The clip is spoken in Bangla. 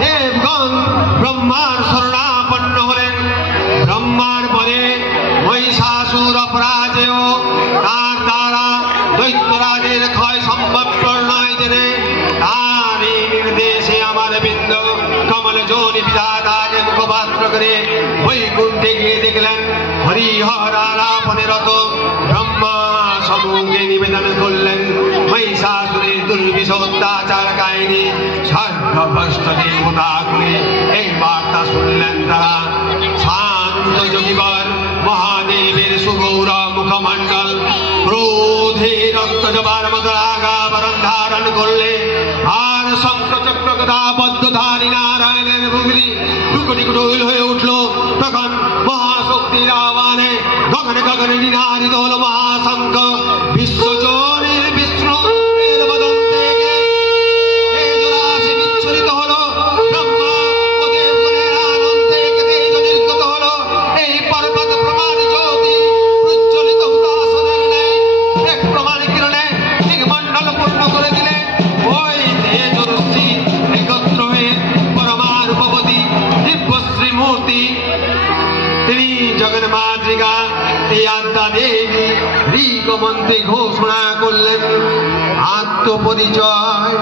দেবগণ ব্রহ্মার শরণাপন্ন হলেন। ব্রহ্মার পদে মহিষাসুর অপরাজেয়, তার দ্বারা দৈত্যরাজের ক্ষয় সম্ভব নয় জেনে তার এই নির্দেশে আমার বৃন্দ কমল যোনি বিধাতাকে মুখপাত্র করে বৈকুণ্ঠে গিয়ে দেখলেন হরিহর আলাপনে রত। ব্রহ্মা সমুখে নিবেদন করলেন মহিষাসুরের দুর্বিষ অত্যাচার কাহিনী। স্বর্গভ্রষ্ট দেবতা করে এই বার্তা শুনলেন তারা। শান্ত যোগীবর মহাদেবের সুগৌর মুখমণ্ডল ক্রোধে রক্ত জবার মতো আগাবরণ ধারণ করলে, আর শঙ্খচক্র গদা পদ্মধারী নারায়ণের ভ্রুকুটি হয়ে উঠল। তখন মহাশক্তির আহ্বানে গগনে গগনে নিনারিত হল মহাশঙ্খ। বিশ্বজনীর বিষ্ণু বদন থেকে তেজরাশি বিচ্ছুরিত হল। ব্রহ্মা ও দেবগণের আনন্দে তেজ নির্গত হল। এই পর্বত প্রমাণ জ্যোতি প্রজ্বলিত হুতাশনের ন্যায় এক প্রমাণ কিরণে দিগমণ্ডল পূর্ণ করে দিলে। ওই তেজরশ্মি একত্র হয়ে পরমারূপবতী দিব্যশ্রী মূর্তি তিনি জগন্মাতৃকা এই আদ্যা দেবী ঋগ মন্ত্রে ঘোষণা করলেন আত্মপরিচয়।